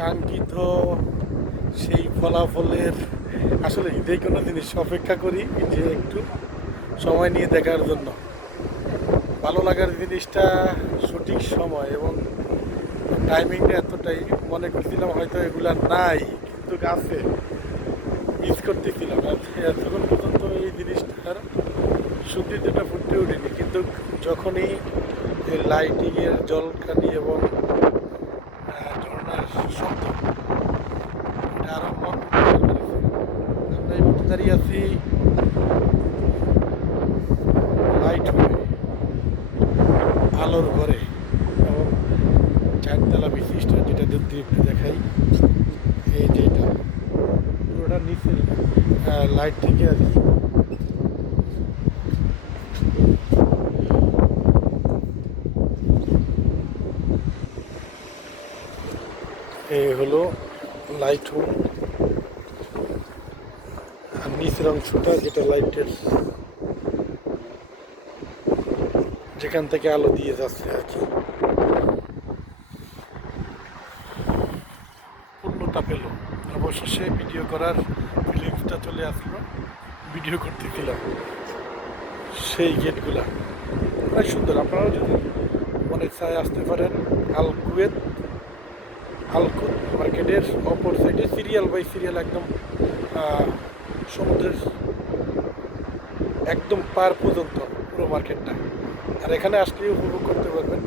কাঙ্ক্ষিত সেই ফলাফলের আসলে যে কোনো জিনিস অপেক্ষা করি যে একটু সময় নিয়ে দেখার জন্য। ভালো লাগার জিনিসটা সঠিক সময় এবং টাইমিংটা এতটাই মনে করছিলাম হয়তো এগুলা নাই, কিন্তু আছে, মিস করতেছিলাম। এতক্ষণ পর্যন্ত এই জিনিসটার সৌন্দর্যটা ফুটে ওঠেনি, কিন্তু যখনই এই লাইটিংয়ের জলকানি এবং ঝর্ণার শব্দ, এটা আরো মন আমরা এই মুহূর্তে দাঁড়িয়ে আছি লাইট হয়ে আলোর ঘরে এবং চারতলা বিশিষ্ট, যেটা যদি একটু দেখাই, এই যে এটা পুরোটা নিচে লাইট থেকে আর কি। এই হলো লাইট হোম আর নিচের অংশটা যেটা লাইটের যেখান থেকে আলো দিয়ে যাচ্ছে আর কি, পূর্ণতা পেল। অবশেষে ভিডিও করার ফিলিংসটা চলে আসলো, ভিডিও করতেছিলাম। সেই গেটগুলা অনেক সুন্দর, আপনারাও যদি মনে চায় আসতে পারেন। আলকুদ মার্কেটের অপর সাইডে সিরিয়াল বাই সিরিয়াল একদম সমুদ্রের একদম পার পর্যন্ত পুরো মার্কেটটা। আর এখানে আসলে উপভোগ করতে পারবেন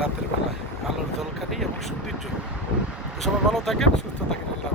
রাতের বেলায় আলোর ঝলকানি এবং সৌন্দর্য। সবাই ভালো থাকেন, সুস্থ থাকেন, আল্লাহ।